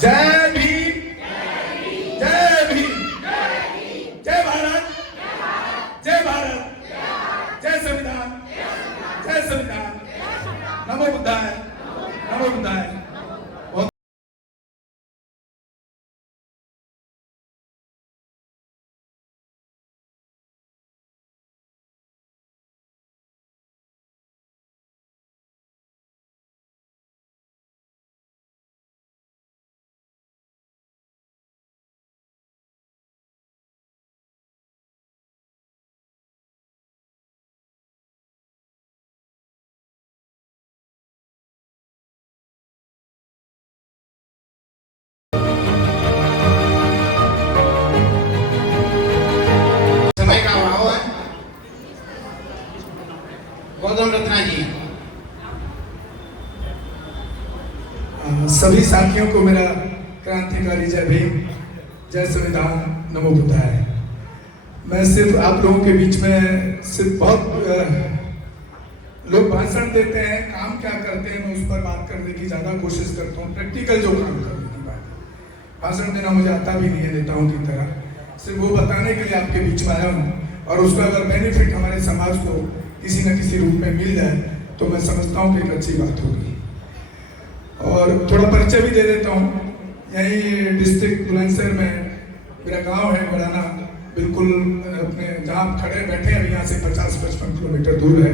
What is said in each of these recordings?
जय भीम, जय भीम, जय भारत, जय भारत, जय संविधान, जय संविधान। नमो बुद्धाय, नमो बुद्धाय। गौतम रत्ना जी। सभी साथियों को मेरा क्रांतिकारी जय भीम, जय संविधान, नमो बुद्धाय। मैं सिर्फ आप लोगों के बीच में सिर्फ बहुत लोग भाषण देते हैं, काम क्या करते हैं मैं उस पर बात करने की ज़्यादा कोशिश करता हूँ। प्रैक्टिकल जो काम करने की बात, भाषण देना मुझे आता भी नहीं है नेताओं की तरह। सिर्फ वो बताने के लिए आपके बीच में आया हूँ, और उसका अगर बेनिफिट हमारे समाज को किसी न किसी रूप में मिल जाए तो मैं समझता हूँ कि एक अच्छी बात होगी। और थोड़ा परिचय भी दे देता हूँ। यहीं डिस्ट्रिक्ट बुलंदशहर में मेरा गांव है बड़ाना, बिल्कुल अपने जहाँ आप खड़े बैठे हैं यहाँ से 50-55 किलोमीटर दूर है,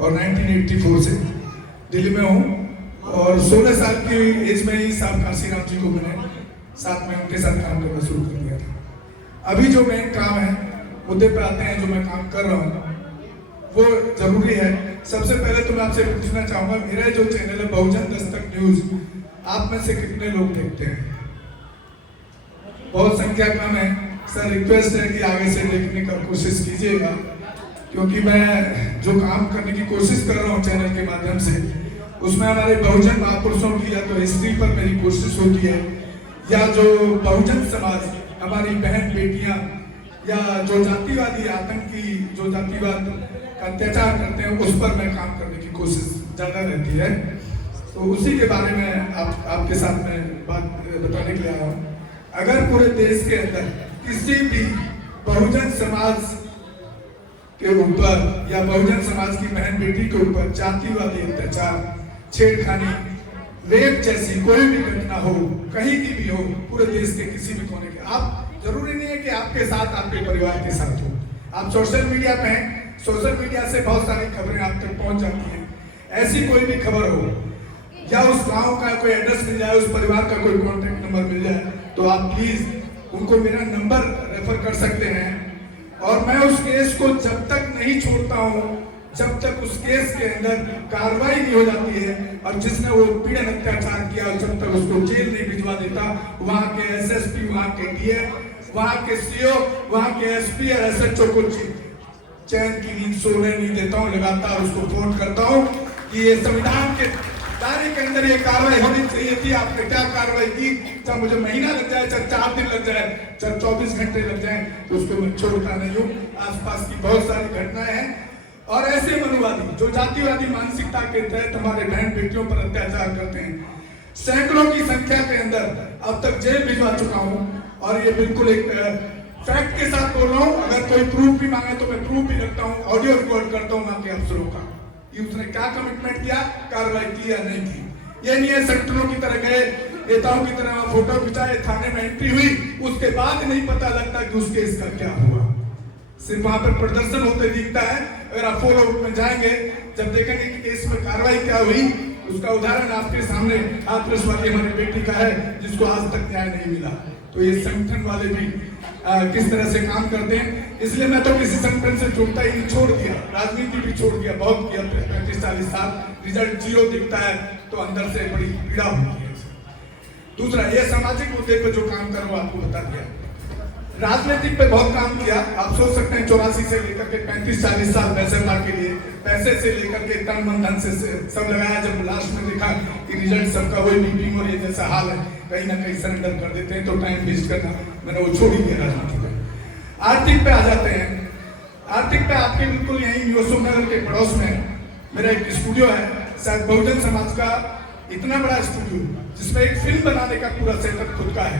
और 1984 से दिल्ली में हूँ। और 16 साल की एज में ही साहब काशीराम जी को मैंने साथ में उनके साथ काम करना शुरू कर दिया था। अभी जो मेन काम है, मुद्दे पे आते हैं, जो मैं काम कर रहा हूँ वो जरूरी है। सबसे पहले तो मैं आपसे पूछना चाहूंगा, मेरा जो चैनल है बहुजन दस्तक न्यूज, आप में से कितने लोग देखते हैं? बहुत संख्या कम है। सर रिक्वेस्ट है कि आगे से देखने का कोशिश कीजिएगा, क्योंकि मैं जो काम करने की कोशिश कर रहा हूँ चैनल के माध्यम से, उसमें हमारे बहुजन महापुरुषों की या तो हिस्ट्री पर मेरी कोशिश होती है, या जो बहुजन समाज हमारी बहन बेटियां, या जो जातिवादी आतंकी जो जातिवाद अत्याचार करते हैं उस पर मैं काम करने की कोशिश ज्यादा रहती है। तो उसी के बारे में आपके साथ में बात बताने के लिए आया हूँ। अगर पूरे देश के अंदर किसी भी बहुजन समाज के ऊपर या बहुजन समाज की बहन बेटी के ऊपर जातिवादी अत्याचार, छेड़खानी, रेप जैसी कोई भी घटना हो, कहीं की भी हो, पूरे देश के किसी भी कोने के, आप जरूरी नहीं है कि आपके साथ आपके परिवार के साथ हो, आप सोशल मीडिया पे हैं, सोशल मीडिया से बहुत सारी खबरें आप तक पहुंच जाती हैं। ऐसी कोई भी खबर हो, या उस गांव का कोई एड्रेस मिल जाए, उस परिवार का कोई कॉन्टेक्ट नंबर मिल जाए, तो आप प्लीज उनको मेरा नंबर रेफर कर सकते हैं। और मैं उस केस को जब तक नहीं छोड़ता हूं, जब तक उस केस के अंदर कार्रवाई नहीं हो जाती है, और जिसने वो पीड़न अत्याचार किया जब तक उसको जेल नहीं भिजवा देता, वहां के एसएसपी, वहां के डीएम, वहां के सीओ, वहां के एसपी और एसएचओ को चैन की नींद सोने नहीं देता हूँ। लगातार उसको फोन करता हूँ कि ये संविधान के दायरे के अंदर ये कार्रवाई होनी चाहिए थी, आपने क्या कार्रवाई की? चाहे मुझे महीना लग जाए, चाहे 4 दिन लग जाए, चाहे 24 घंटे लग जाए, तो उसको मैं छोड़ता नहीं हूँ। आसपास की बहुत सारी घटनाएं हैं, और ऐसे मनुवादी जो जातिवादी मानसिकता के तहत हमारे बहन बेटियों पर अत्याचार करते हैं, सैकड़ों की संख्या के अंदर अब तक जेल भिजवा चुका हूँ। और ये बिल्कुल एक फैक्ट के साथ बोल रहा हूँ। अगर कोई प्रूफ भी मांगे तो मैं प्रूफ भी रखता हूँ, ऑडियो रिकॉर्ड करता हूँ वहां के अफसरों का, कि उसने क्या कमिटमेंट किया, कार्रवाई की या नहीं की। ये नहीं है सेंटरों की तरह गए, नेताओं की तरह फोटो खिंचाए, थाने में एंट्री हुई, उसके बाद नहीं पता लगता कि उस केस का क्या हुआ। सिर्फ वहां पर प्रदर्शन होते दिखता है। अगर आप फॉलो में जाएंगे, जब देखेंगे कि केस में कार्रवाई क्या हुई, उसका उदाहरण आपके सामने हाथरस वाली हमारी बेटी का है, जिसको आज तक न्याय नहीं मिला। तो ये संगठन वाले भी किस तरह से काम करते हैं, इसलिए मैं तो किसी संगठन से जुड़ता ही नहीं, छोड़ दिया, राजनीति भी छोड़ दिया, बहुत किया, 35-40 साल, रिजल्ट 0 दिखता है तो अंदर से बड़ी पीड़ा होती है। दूसरा, ये सामाजिक मुद्दे पर जो काम करो आपको बता दिया। राजनीतिक पे बहुत काम किया। आप सोच सकते हैं 84 से लेकर के 35-40 साल पैसे के लिए, पैसे से लेकर के तन मन धन से सब लगाया। जब लास्ट में देखा कि रिजल्ट सबका वही मीटिंग और ये जैसा हाल है, कहीं ना कहीं सरेंडर कर देते हैं, तो टाइम वेस्ट करना मैंने वो छोड़ ही दिया राजनीति में। आर्थिक पे आ जाते हैं। आर्थिक पे आपके बिल्कुल यही न्यूज़ नगर के पड़ोस में मेरा एक स्टूडियो है, शायद बहुजन समाज का इतना बड़ा स्टूडियो जिसमें एक फिल्म बनाने का पूरा सेटअप खुद का है।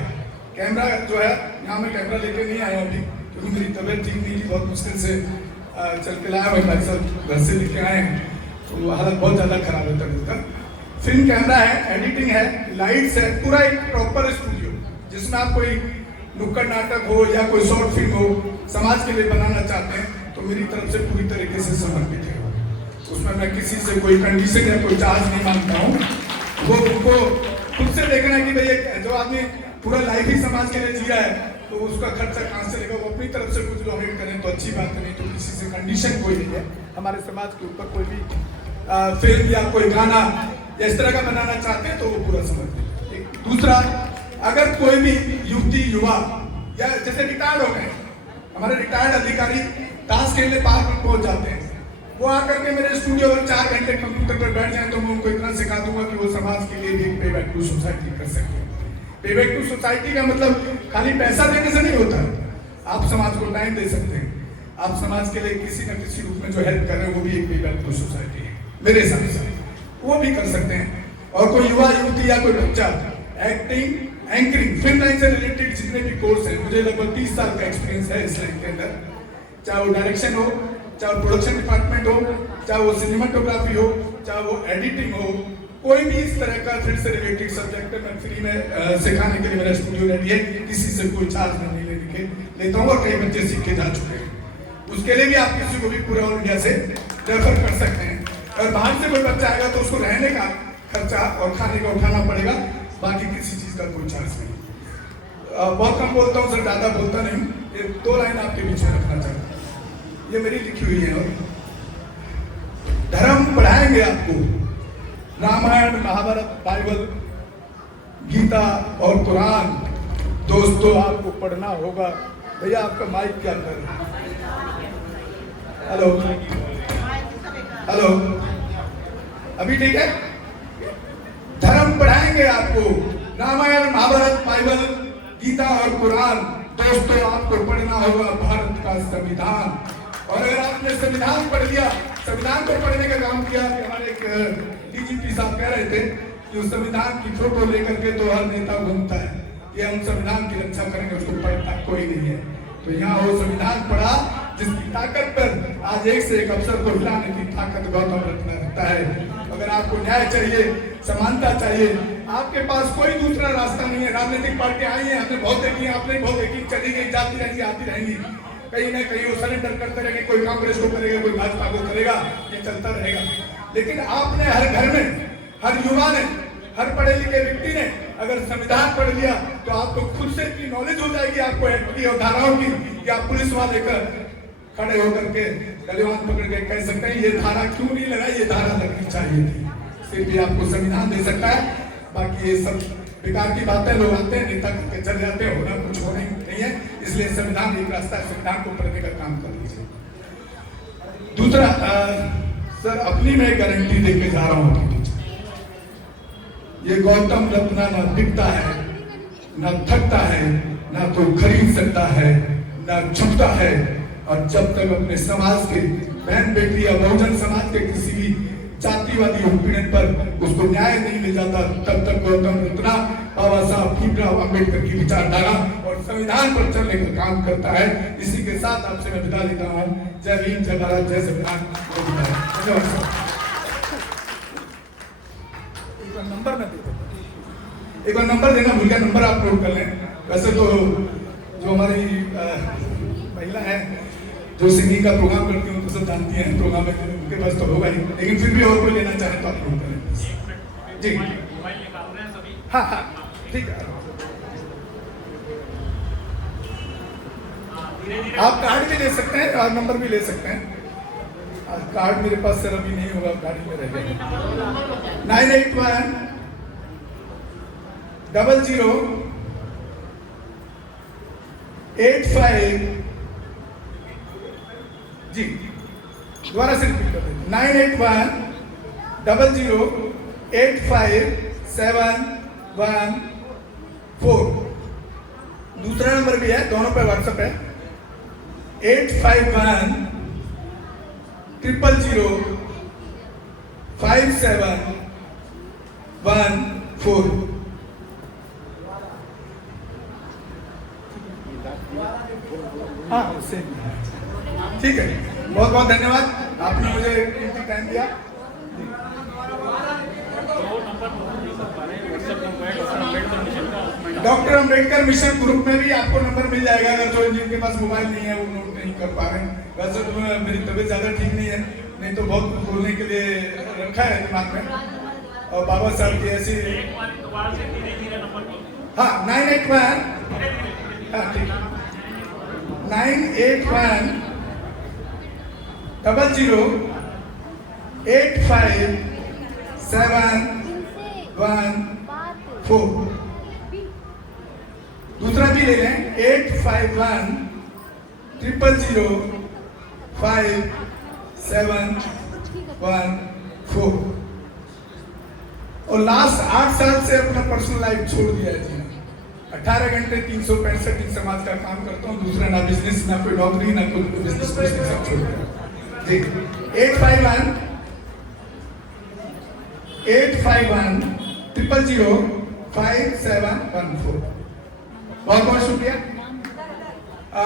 कैमरा जो है यहाँ मैं कैमरा लेके नहीं आया अभी क्योंकि मेरी तबीयत ठीक नहीं थी, बहुत मुश्किल से चल के लाया। भाई साहब घर से लेके आए हैं तो हालत बहुत ज़्यादा खराब है तबीयत का। फिल्म कैमरा है, एडिटिंग है, लाइट्स है, पूरा एक प्रॉपर स्टूडियो जिसमें आप कोई नुक्कड़ नाटक हो या कोई शॉर्ट फिल्म हो समाज के लिए बनाना चाहते हैं तो मेरी तरफ से पूरी तरीके से समर्पित है। उसमें मैं किसी से कोई कंडीशन या कोई चार्ज नहीं मांगता हूँ। वो उनको खुद से देखना है कि भाई जो आदमी पूरा लाइफ ही समाज के लिए जी रहा है तो उसका खर्चा कहाँ से लेगा। वो अपनी तरफ से कुछ डोनेट करें तो अच्छी बात है, नहीं तो किसी से कंडीशन कोई नहीं है। हमारे समाज के ऊपर कोई भी फिल्म या कोई गाना या इस तरह का बनाना चाहते हैं तो वो पूरा समर्पित। दूसरा, अगर कोई भी युवती युवा या जैसे रिटायर्ड हो गए, हमारे रिटायर्ड अधिकारी ताश खेलने पार्क में पहुंच जाते हैं, वो आकर के मेरे स्टूडियो में 4 घंटे कंप्यूटर पर बैठ जाए तो मैं उनको इतना सिखा दूंगा कि वो समाज के लिए भी पे बैक टू सोसाइटी कर सकते हैं। पे बैक टू सोसाइटी का मतलब खाली पैसा देने से नहीं होता, आप समाज को टाइम दे सकते हैं। आप समाज के लिए किसी न किसी रूप में जो हेल्प कर रहे हैं वो भी एक पे बैक टू सोसाइटी है मेरे हिसाब से, वो भी कर सकते हैं। और कोई युवा युवती या कोई बच्चा एक्टिंग, एंकरिंग, फिल्म लाइन से रिलेटेड जितने भी कोर्स हैं, मुझे लगभग 30 साल का एक्सपीरियंस है इस लाइन के अंदर, चाहे वो डायरेक्शन हो, चाहे वो प्रोडक्शन डिपार्टमेंट हो, चाहे वो सिनेमाटोग्राफी हो, चाहे वो एडिटिंग हो, कोई भी इस तरह का फिल्म से रिलेटेड सब्जेक्ट है, मैं फ्री में सिखाने के लिए मेरा स्टूडियो रेडी है। किसी से कोई चार्ज नहीं लेता हूँ और कई बच्चे सीख के जा चुके हैं। उसके लिए भी आप किसी को भी पूरे ऑल इंडिया से रेफर कर सकते हैं। और बाहर से कोई बच्चा आएगा तो उसको रहने का खर्चा और खाने का उठाना पड़ेगा, बाकी किसी चीज का कोई चार्ज नहीं। बहुत कम बोलता हूँ सर, ज्यादा बोलता नहीं। ये 2 लाइन आपके बीच में रखना चाहता हूँ, ये मेरी लिखी हुई है। और धर्म पढ़ाएंगे आपको, रामायण, महाभारत, बाइबल, गीता और कुरान दोस्तों आपको पढ़ना होगा। भैया आपका माइक क्या कर रहा है? हेलो हेलो, अभी ठीक है? धर्म पढ़ाएंगे आपको, रामायण, महाभारत, बाइबल, गीता और कुरान दोस्तों आपको पढ़ना होगा, भारत का संविधान। और अगर आपने संविधान पढ़ लिया, संविधान को पढ़ने का काम किया, हमारे एक डीजीपी साहब कह रहे थे कि उस संविधान की फोटो लेकर के तो हर नेता घूमता है कि हम संविधान की रक्षा करेंगे, उसको पढ़ता कोई नहीं है। तो यहाँ वो संविधान पढ़ा जिसकी ताकत पर आज एक से एक अफसर को हिलाने की ताकत गौतम रत्न रखता है। अगर आपको न्याय चाहिए, समानता चाहिए, आपके पास कोई दूसरा रास्ता नहीं है। राजनीतिक पार्टियां आई हैं, हमने बहुत देखी, आपने बहुत देखी, चली गई, जाती रहेंगी, आती रहेंगी, कहीं ना कहीं वो सरेंडर करते रहेंगे। कोई कांग्रेस को करेगा, कोई भाजपा को करेगा, ये चलता रहेगा। लेकिन आपने हर घर में, हर युवा ने, हर पढ़े लिखे व्यक्ति ने अगर संविधान पढ़ लिया तो आपको खुद से की नॉलेज हो जाएगी, आपको एक्ट की और धाराओं की, कि आप पुलिस वाले कर खड़े होकर के गलिवान पकड़ के कह सकते हैं ये धारा क्यों नहीं लगाई, ये धारा लगनी चाहिए थी। सिर्फ ये आपको संविधान दे सकता है, बाकी ये सब बेकार की बातें लोग आते हैं, नेता करके चल जाते हैं, होना कुछ होना नहीं है। इसलिए संविधान एक रास्ता है, संविधान को पढ़ने का काम कर लीजिए। दूसरा, सर अपनी मैं गारंटी देके जा रहा हूँ, ये गौतम रत्ना ना बिकता है, ना थकता है, ना तो खरीद सकता है, ना छुपता है। और जब तक अपने समाज के बहन बेटी या बहुजन समाज के किसी भी जातिवादी उत्पीड़न पर उसको न्याय नहीं मिल जाता, तब तक गौतम रत्ना बाबा साहब भीमराव अम्बेडकर की विचारधारा और संविधान पर चलने का काम करता है। इसी के साथ आपसे मैं विदा लेता हूँ। जय भीम, जय भारत, जय संविधान। धन्यवाद। नंबर में एक बार नंबर देना भूल गया, नंबर आप नोट कर लें। वैसे तो जो हमारी महिला है जो सिंगिंग का प्रोग्राम करती हूँ तो सब जानती हैं, प्रोग्राम में उनके पास तो होगा ही, लेकिन फिर भी और कोई लेना चाहे तो आप नोट करें जी। हाँ हाँ ठीक है, आप कार्ड भी ले सकते हैं और नंबर भी ले सकते हैं। कार्ड मेरे पास सर अभी नहीं होगा, गाड़ी में रह गया। 981 00 85 जी, दोबारा से रिपीट कर दें। 981 00 85 714। दूसरा नंबर भी है, दोनों पे व्हाट्सएप है। 851 000 57 14। हाँ सेम, ठीक है। बहुत बहुत धन्यवाद, आपने मुझे कीमती टाइम दिया। डॉक्टर अंबेडकर मिशन ग्रुप में भी आपको नंबर मिल जाएगा, अगर जो जिनके पास मोबाइल नहीं है वो नोट नहीं कर पा रहे हैं। वैसे तो मेरी तबीयत ज़्यादा ठीक नहीं है, नहीं तो बहुत बोलने के लिए रखा है दिमाग में। और बाबा साहब की ऐसी, हाँ 981, हाँ ठीक, 981 00 85 714। दूसरा भी ले लें, 851 000 5714। और लास्ट 8 साल से अपना पर्सनल लाइफ छोड़ दिया है जी। 18 घंटे 365 दिन समाज का काम करता हूँ, दूसरा ना बिजनेस, ना कोई नौकरी, ना कोई बिजनेस, सब छोड़ दिया। ठीक, 851 000 5714। बहुत बहुत शुक्रिया।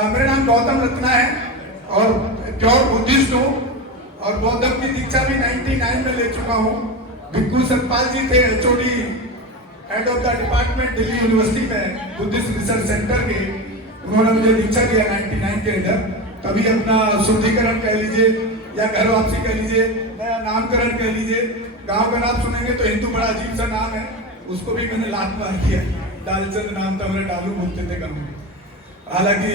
मेरा नाम गौतम रत्ना है और प्योर बुद्धिस्ट हूँ और बौद्धम की दीक्षा भी 99 में ले चुका हूँ। भिक्खू सतपाल जी थे HOD, head of the department Delhi university में बुद्धिस्ट रिसर्च सेंटर के, उन्होंने मुझे दीक्षा दिया 99 के अंदर। तभी अपना शुद्धिकरण कह लीजिए या घर वापसी कह लीजिए, नया नामकरण कह लीजिए। गांव का नाम सुनेंगे तो हिंदू बड़ा अजीब सा नाम है, उसको भी मैंने लात मार किया। डालचंद नाम था, मेरे डालू बोलते थे गाँव में। हालांकि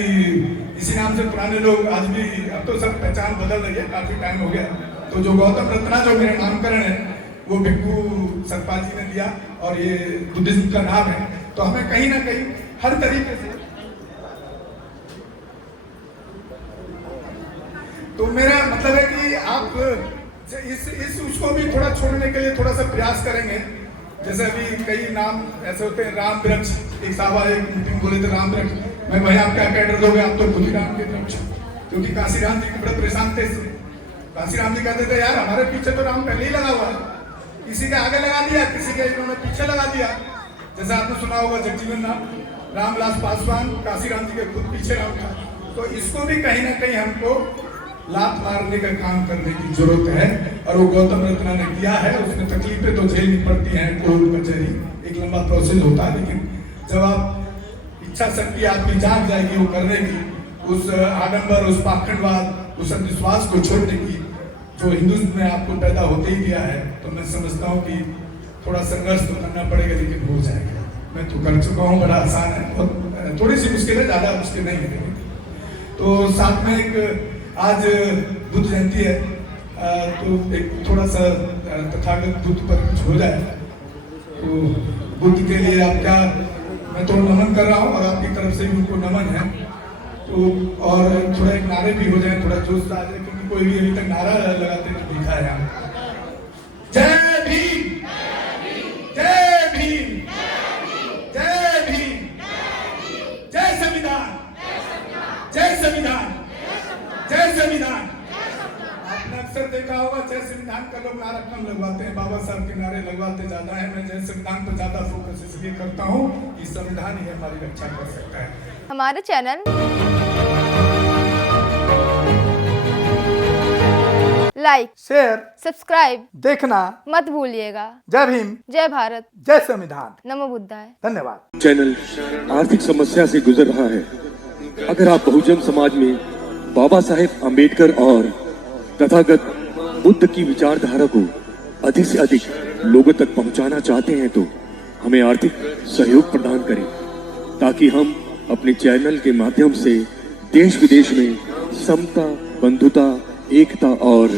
इसी नाम से पुराने लोग आज भी, अब तो सब पहचान बदल रही है, काफी टाइम हो गया। तो जो गौतम रत्ना जो मेरा नामकरण है वो भिक्खू सतपाल जी ने दिया और ये बुद्धिज्म का नाम है। तो हमें कहीं ना कहीं हर तरीके से, तो मेरा मतलब है कि आप इस उसको भी थोड़ा छोड़ने के लिए थोड़ा सा प्रयास करेंगे। जैसे अभी कई नाम ऐसे होते हैं, राम वृक्ष, एक साहब एक मीटिंग बोले थे राम वृक्ष, मैं भाई आप क्या कह दोगे, आप तो खुद ही राम के वृक्ष, क्योंकि काशीराम जी बड़े परेशान थे। काशीराम जी कहते थे यार हमारे पीछे तो राम पहले ही लगा हुआ है, किसी के आगे लगा दिया, किसी के इन्होंने पीछे लगा दिया। जैसे आपने सुना होगा जगजीवन राम, रामविलास पासवान, काशीराम जी के खुद पीछे राम था। तो इसको भी कहीं ना कहीं हमको लात मारने का काम करने की जरूरत है और वो गौतम रत्ना ने किया है। उसमें तकलीफें तो झेलनी पड़ती हैं, कोर्ट कचहरी एक लंबा प्रोसेस होता है, लेकिन जब आप इच्छा शक्ति आपकी जाग जाएगी वो करने की, उस आडंबर, उस पाखंडवाद, उस अंधविश्वास को छोड़ने की जो हिंदुत्व में आपको पैदा होते ही दिया है, तो मैं समझता हूँ कि थोड़ा संघर्ष तो करना पड़ेगा, लेकिन हो जाएगा। मैं तो कर चुका हूँ, बड़ा आसान है, और थोड़ी सी मुश्किल है, ज्यादा मुश्किल नहीं है। तो साथ में एक आज बुद्ध जयंती है, तो एक थोड़ा सा तथागत बुद्ध पर कुछ हो जाए, तो बुद्ध के लिए आप क्या, मैं तो नमन कर रहा हूँ और आपकी तरफ से भी उनको नमन है। तो और थोड़ा एक नारे भी हो जाए, थोड़ा जोश आ जाए, क्योंकि कोई भी अभी तक नारा लगाते नहीं दिखा है यहाँ। जय भीम, जय भीम, जय भीम, जय संविधान, जय संविधान, जय संविधान। आपने अक्सर देखा होगा जय संविधान का लोग नारा कम लगवाते हैं, बाबा साहब के नारे लगवाते ज्यादा है। मैं जय संविधान पर ज्यादा फोकस इसलिए करता हूँ कि संविधान ही हमारी रक्षा कर सकता है। हमारे चैनल लाइक, शेयर, सब्सक्राइब देखना मत भूलिएगा। जय भीम, जय भारत, जय संविधान, नमो बुद्धाय। धन्यवाद। चैनल आर्थिक समस्या से गुजर रहा है। अगर आप बहुजन समाज में बाबा साहेब अम्बेडकर और तथागत बुद्ध की विचारधारा को अधिक से अधिक लोगों तक पहुंचाना चाहते हैं तो हमें आर्थिक सहयोग प्रदान करें, ताकि हम अपने चैनल के माध्यम से देश विदेश में समता, बंधुता, एकता और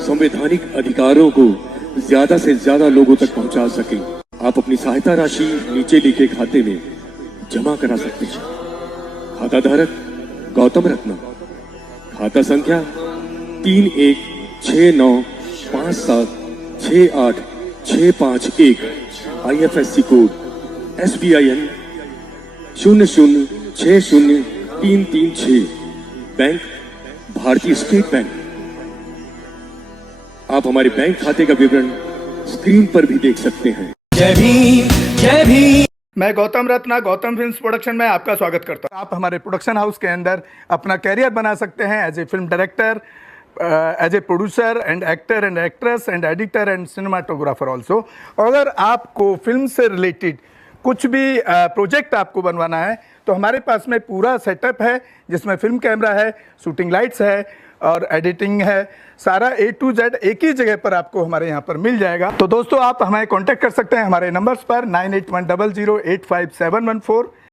संवैधानिक अधिकारों को ज्यादा से ज्यादा लोगों तक पहुंचा सकें। आप अपनी सहायता राशि नीचे लिखे खाते में जमा करा सकते हैं। खाता धारक गौतम रत्ना, खाता संख्या 3169576865 IFSC कोड SBIN 0060336, बैंक भारतीय स्टेट बैंक। आप हमारे बैंक खाते का विवरण स्क्रीन पर भी देख सकते हैं। जय भीम जय भीम। मैं गौतम रत्ना गौतम फिल्म्स प्रोडक्शन में आपका स्वागत करता हूं। आप हमारे प्रोडक्शन हाउस के अंदर अपना कैरियर बना सकते हैं as a film director, as a producer and actor and actress and editor and cinematographer also. अगर आपको फिल्म से रिलेटेड कुछ भी प्रोजेक्ट आपको बनवाना है तो हमारे पास में पूरा सेटअप है, जिसमें फिल्म कैमरा है, शूटिंग लाइट्स है और एडिटिंग है। सारा A to Z एक ही जगह पर आपको हमारे यहाँ पर मिल जाएगा। तो दोस्तों आप हमें कांटेक्ट कर सकते हैं हमारे नंबर्स पर 9810085714।